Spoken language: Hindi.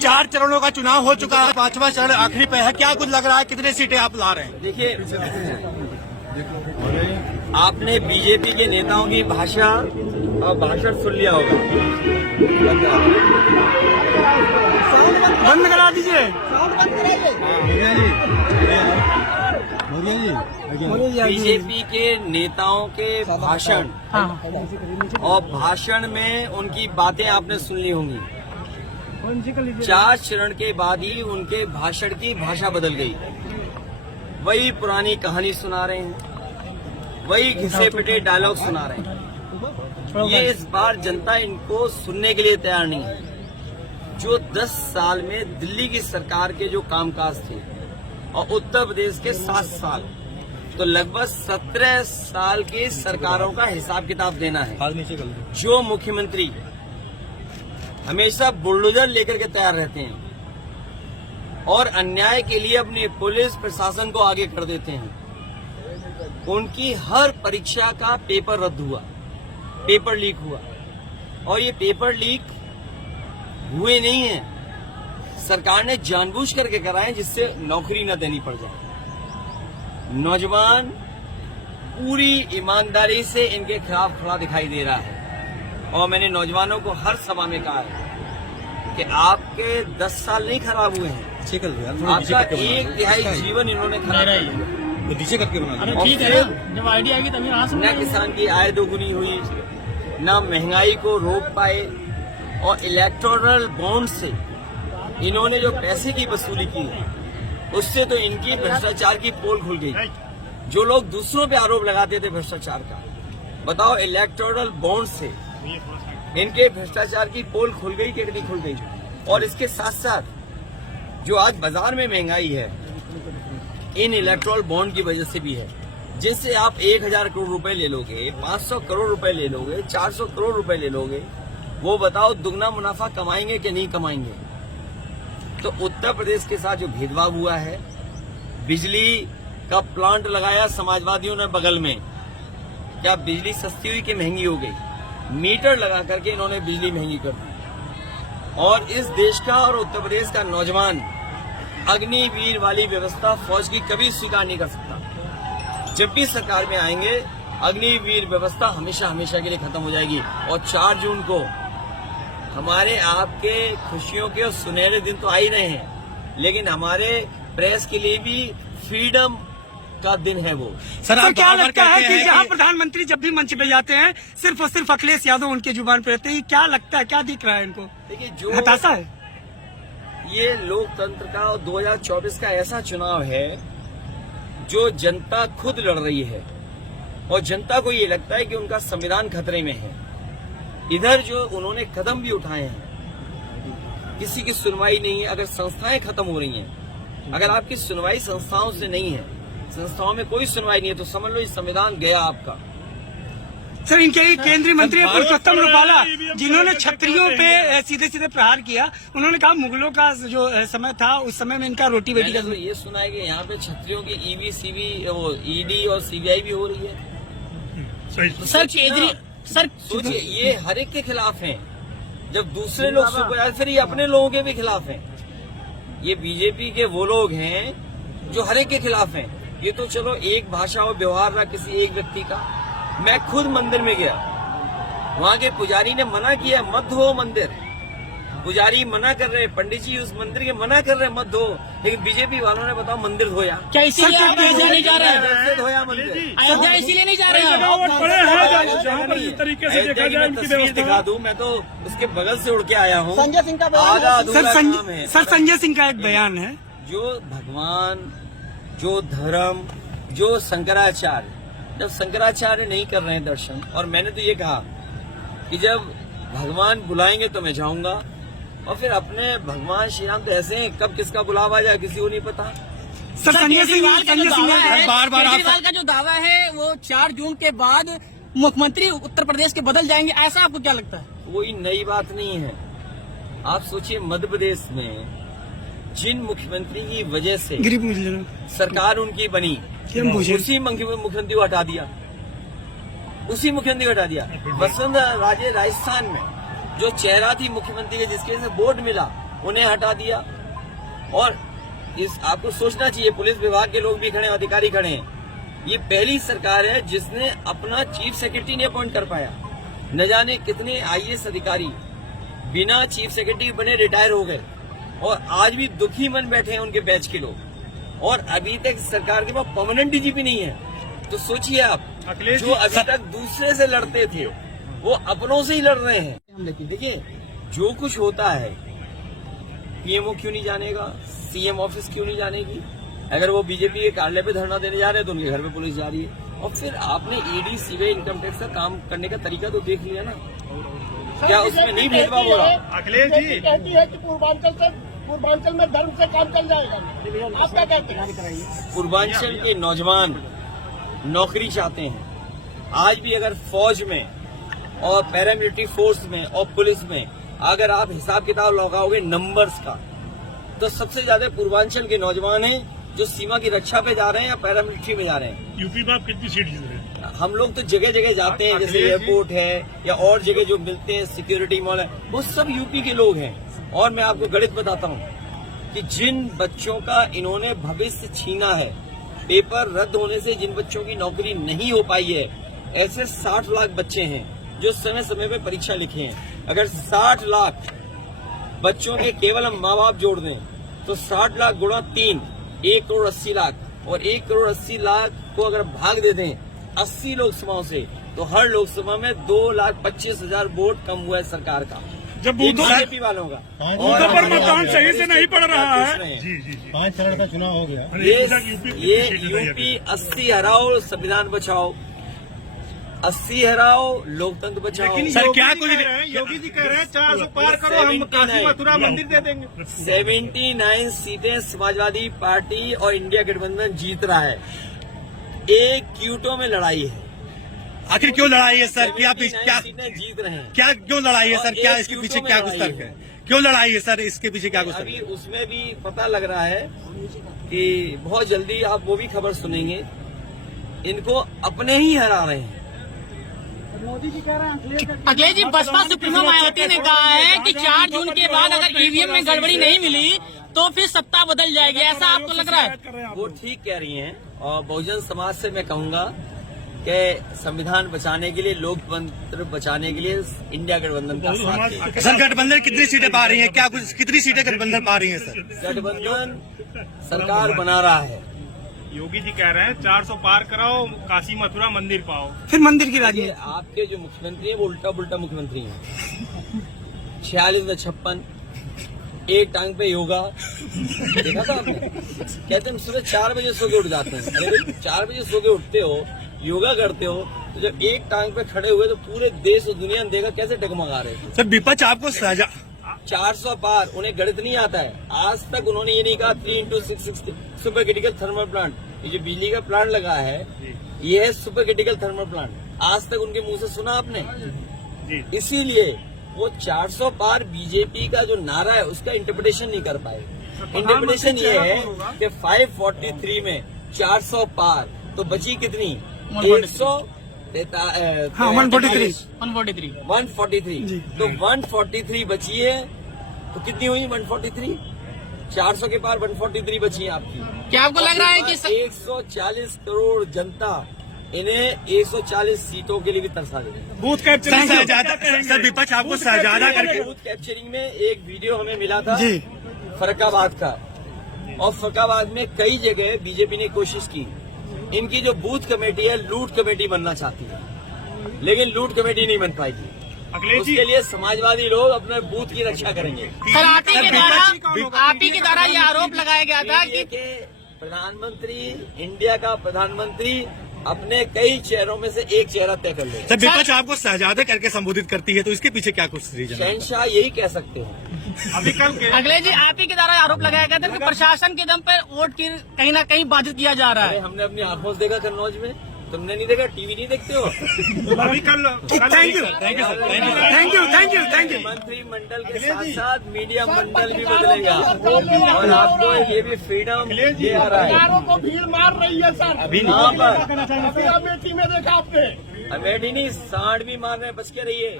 4 चरणों का चुनाव हो चुका है, 5वां चरण आखिरी पे है, क्या कुछ लग रहा है, कितनी सीटें आप ला रहे हैं? देखिए, आपने बीजेपी के नेताओं की भाषण सुन लिया होगा। बंद करा दीजिए। बीजेपी के नेताओं के भाषण और भाषण में उनकी बातें आपने सुन ली होंगी। 4 चरण के बाद ही उनके भाषण की भाषा बदल गई। वही पुरानी कहानी सुना रहे हैं, वही घिसे पिटे डायलॉग सुना रहे हैं। ये इस बार जनता इनको सुनने के लिए तैयार नहीं है। जो 10 साल में दिल्ली की सरकार के जो कामकाज थे और उत्तर प्रदेश के 7 साल, तो लगभग 17 साल की सरकारों का हिसाब किताब देना है। जो मुख्यमंत्री हमेशा बुलडोजर लेकर के तैयार रहते हैं और अन्याय के लिए अपनी पुलिस प्रशासन को आगे कर देते हैं, उनकी हर परीक्षा का पेपर रद्द हुआ, पेपर लीक हुआ। और ये पेपर लीक हुए नहीं है, सरकार ने जानबूझ करके कराए जिससे नौकरी न देनी पड़ जाए। नौजवान पूरी ईमानदारी से इनके खिलाफ खड़ा दिखाई दे रहा है और मैंने नौजवानों को हर सभा में कहा है कि आपके 10 साल नहीं खराब हुए हैं, आपका 1/3 जीवन इन्होंने खराब किया। जब आईडी आएगी तभी न किसान की आय दोगुनी हुई, न महंगाई को रोक पाए, और इलेक्टोरल बॉन्ड से इन्होंने जो पैसे की वसूली की उससे तो इनकी भ्रष्टाचार की पोल खुल गई। जो लोग दूसरों पे आरोप लगाते थे भ्रष्टाचार का, बताओ इलेक्टोरल बॉन्ड से इनके भ्रष्टाचार की पोल खुल गई कि नहीं खुल गई। और इसके साथ साथ जो आज बाजार में महंगाई है, इन इलेक्टोरल बॉन्ड की वजह से भी है, जिससे आप 1000 करोड़ रुपए ले लोगे, 500 करोड़ रुपए ले लोगे, 400 करोड़ रुपए ले लोगे, वो बताओ दुगना मुनाफा कमाएंगे कि नहीं कमाएंगे। तो उत्तर प्रदेश के साथ जो भेदभाव हुआ है, बिजली का प्लांट लगाया समाजवादियों ने बगल में, क्या बिजली सस्ती हुई कि महंगी हो गई? मीटर लगा करके इन्होंने बिजली महंगी कर दी। और इस देश का और उत्तर प्रदेश का नौजवान अग्निवीर वाली व्यवस्था फौज की कभी स्वीकार नहीं कर सकता। जब भी सरकार में आएंगे, अग्निवीर व्यवस्था हमेशा हमेशा के लिए खत्म हो जाएगी। और 4 जून को हमारे आपके खुशियों के और सुनहरे दिन तो आ ही रहे हैं, लेकिन हमारे प्रेस के लिए भी फ्रीडम का दिन है वो। सर क्या लगता है कि जहां प्रधानमंत्री जब भी मंच पे जाते हैं सिर्फ और सिर्फ अखिलेश यादव उनके जुबान पे रहते हैं, क्या लगता है, क्या दिख रहा है इनको? देखिए, जो हताशा है ये लोकतंत्र का और 2024 का ऐसा चुनाव है जो जनता खुद लड़ रही है और जनता को ये लगता है कि उनका संविधान खतरे में है। इधर जो उन्होंने कदम भी उठाए हैं, किसी की सुनवाई नहीं है। अगर संस्थाएं खत्म हो रही हैं, अगर आपकी सुनवाई संस्थाओं से नहीं है, संस्थाओं में कोई सुनवाई नहीं है, तो समझ लो ये संविधान गया आपका। सर, इनके केंद्रीय मंत्री पुरुषोत्तम रूपाला, जिन्होंने छत्रियों पे सीधे सीधे प्रहार किया, उन्होंने कहा मुगलों का जो समय था उस समय में इनका रोटी बेटी का। ये सुना है कि यहाँ पे छत्रियों की ईवी सीवी ईडी और सीबीआई भी हो रही है। सर केजरी सर सोचिए, ये हर एक के खिलाफ हैं। जब दूसरे लोग सुपर, फिर ये अपने लोगों के भी खिलाफ हैं। ये बीजेपी के वो लोग हैं जो हर एक के खिलाफ हैं। ये तो चलो एक भाषा और व्यवहार रहा किसी एक व्यक्ति का। मैं खुद मंदिर में गया, वहाँ के पुजारी ने मना किया मत धो मंदिर। पुजारी मना कर रहे, पंडित जी उस मंदिर के मना कर रहे मत धो, लेकिन बीजेपी वालों ने बताओ मंदिर धोया। क्या इसीलिए आप अयोध्या नहीं जा रहे हैं? धोया मंदिर, अयोध्या इसीलिए नहीं जा रहे हैं? तस्वीर दिखा दूं, मैं तो उसके बगल से उड़ के आया हूँ। संजय सिंह का सर संजय सिंह का एक बयान है, जो भगवान, जो धर्म, जो शंकराचार्य, जब शंकराचार्य नहीं कर रहे हैं दर्शन, और मैंने तो ये कहा कि जब भगवान बुलाएंगे तो मैं जाऊंगा। और फिर अपने भगवान श्री राम तो ऐसे हैं, कब किसका बुलावा आ जाए किसी को नहीं पता। सर केजरीवाल का जो दावा है वो 4 जून के बाद मुख्यमंत्री उत्तर प्रदेश के बदल जाएंगे, ऐसा आपको क्या लगता है? कोई नई बात नहीं है। आप सोचिए, मध्य प्रदेश में जिन मुख्यमंत्री की वजह से सरकार उनकी बनी, उसी मुख्यमंत्री को हटा दिया, उसी मुख्यमंत्री को हटा दिया। वसुंधरा राजे राजस्थान में जो चेहरा थी मुख्यमंत्री के, जिसके वजह से वोट मिला, उन्हें हटा दिया। और इस आपको सोचना चाहिए, पुलिस विभाग के लोग भी खड़े हैं, अधिकारी खड़े हैं। ये पहली सरकार है जिसने अपना चीफ सेक्रेटरी नहीं अपॉइंट कर पाया। न जाने कितने आईएएस अधिकारी बिना चीफ सेक्रेटरी बने रिटायर हो गए और आज भी दुखी मन बैठे हैं उनके बैच के लोग। और अभी तक सरकार के पास परमानेंट डीजीपी नहीं है। तो सोचिए आप, जो अभी तक दूसरे से लड़ते थे वो अपनों से ही लड़ रहे हैं। देखिए, जो कुछ होता है पीएमओ क्यों नहीं जानेगा, सीएम ऑफिस क्यों नहीं जानेगी? अगर वो बीजेपी के कार्यालय पे धरना देने जा रहे हैं तो उनके घर पे पुलिस जा रही है। और फिर आपने ईडी, सीबीआई, इनकम टैक्स का काम करने का तरीका तो देख लिया ना, क्या उसमें नहीं भेदभाव हो रहा? अखिलेश जी कहती है कि पूर्वांचल में धर्म से काम चल जाएगा, आप क्या कहते हैं? पूर्वांचल के नौजवान नौकरी चाहते हैं। आज भी अगर फौज में और पैरामिलिट्री फोर्स में और पुलिस में अगर आप हिसाब किताब लगाओगे नंबर्स का, तो सबसे ज्यादा पूर्वांचल के नौजवान हैं जो सीमा की रक्षा पे जा रहे हैं या पैरामिलिट्री में जा रहे हैं। यूपी में आप कितनी सीट जीत रहे हैं? हम लोग तो जगह जगह जाते हैं, जैसे एयरपोर्ट है या और जगह जो मिलते हैं, सिक्योरिटी मॉल है, वो सब यूपी के लोग हैं। और मैं आपको गणित बताता हूँ कि जिन बच्चों का इन्होंने भविष्य छीना है, पेपर रद्द होने से जिन बच्चों की नौकरी नहीं हो पाई है, ऐसे 60 लाख बच्चे हैं जो समय समय पे परीक्षा लिखे हैं। अगर 60 लाख बच्चों के केवल हम माँ बाप जोड़ दें तो 60 लाख गुणा 3, 1 करोड़ 80 लाख, और 1 करोड़ 80 लाख को अगर भाग दे दें 80 लोकसभाओं से, तो हर लोकसभा में 2,25,000 वोट कम हुआ है सरकार का, जब बीजेपी वालों का। बूथों पर मतदान सही से नहीं पड़ रहा है। जी जी 5 चरण का चुनाव हो गया। ये यूपी 80 हराओ, संविधान बचाओ, 80 हराओ, लोकतंत्र बचाओ। सर क्या कुछ योगी जी कह रहे हैं 400 पार करो, हम काशी मथुरा मंदिर दे देंगे। 79 सीटें समाजवादी पार्टी और इंडिया गठबंधन जीत रहा है। एक क्यूटो में लड़ाई है। आखिर क्यों लड़ाई है सर? क्या सीटें जीत रहे हैं? क्या क्यों लड़ाई है सर? क्या इसके पीछे क्या कुछ तर्क है? क्यों लड़ाई है सर? इसके पीछे क्या कुछ तर्क अभी है? उसमें भी पता लग रहा है कि बहुत जल्दी आप वो भी खबर सुनेंगे, इनको अपने ही हरा रहे हैं। अखिलेश जी, बसपा सुप्रीमो मायावती ने कहा है कि 4 जून के बाद अगर ईवीएम में गड़बड़ी नहीं मिली तो फिर सत्ता बदल जाएगी, ऐसा आपको लग रहा है? वो ठीक कह रही हैं। और बहुजन समाज से मैं कहूंगा कि संविधान बचाने के लिए, लोकतंत्र बचाने के लिए इंडिया गठबंधन का साथ दें। सर गठबंधन कितनी सीटें पा रही है? क्या कुछ कितनी सीटें गठबंधन पा रही है सर? गठबंधन सरकार बना रहा है। योगी जी कह रहे हैं 400 पार कराओ, काशी मथुरा मंदिर पाओ। फिर मंदिर की ये राजनीति। आपके जो मुख्यमंत्री हैं वो उल्टा पुल्टा मुख्यमंत्री हैं। 46 में 56, एक टांग पे योगा, देखा था आपने? कहते हैं सुबह 4 बजे सो के उठ जाते हैं। अरे भाई 4 बजे सो के उठते हो, योगा करते हो, तो जब एक टांग पे खड़े हुए तो पूरे देश और दुनिया ने देखा कैसे डगमगा रहे थे। सर विपक्ष आपको सजा 400 पार, उन्हें गणित नहीं आता है। आज तक उन्होंने ये नहीं कहा 3x660 super critical thermal plant. ये जो बिजली का प्लांट लगा है ये है सुपर क्रिटिकल थर्मल प्लांट। आज तक उनके मुंह से सुना आपने? इसीलिए वो 400 पार बीजेपी का जो नारा है उसका इंटरप्रिटेशन नहीं कर पाए। इंटरप्रिटेशन ये है कि 543 में 400 पार, तो बची कितनी? 143। तो 143 बची है, तो कितनी हुई 143? 400 के पार 143 बची है आपकी। क्या आपको लग रहा है कि 140 करोड़ जनता इन्हें 140 सीटों के लिए भी तरसा देगी। बूथ कैप्चरिंग सर विपक्ष आपको सहजादा करके बूथ कैप्चरिंग में एक वीडियो हमें मिला था फर्रुखाबाद का, और फर्रुखाबाद में कई जगह बीजेपी ने कोशिश की। इनकी जो बूथ कमेटी है लूट कमेटी बनना चाहती है, लेकिन लूट कमेटी नहीं बन पाएगी। उसके लिए समाजवादी लोग अपने बूथ की रक्षा करेंगे। सर आप ही के द्वारा ये आरोप लगाया गया था कि प्रधानमंत्री, इंडिया का प्रधानमंत्री अपने कई चेहरों में से एक चेहरा तय कर ले। सर विपक्ष आपको सहजादा करके संबोधित करती है, तो इसके पीछे क्या कुछ रीजन है? शहनशाह यही कह सकते हैं। अभी कल अखिलेश जी, आप ही के द्वारा आरोप लगाया गया था कि प्रशासन के दम पर वोट की कहीं ना कहीं बाधित किया जा रहा अरे है। हमने अपनी आंखों से देखा कन्नौज में, तुमने नहीं देखा? टीवी नहीं देखते हो? अभी कल थैंक यू। मंत्रिमंडल के साथ साथ मीडिया मंडल भी बदलेगा और आपको ये भी फ्रीडम दे आ रहा है। कारों को भीड़ मार रही है सर। अभी कहाँ पर? अभी अमेठी में देखा आपने? अमेठी नहीं, सांड भी मार रहे हैं, बच के रहिए।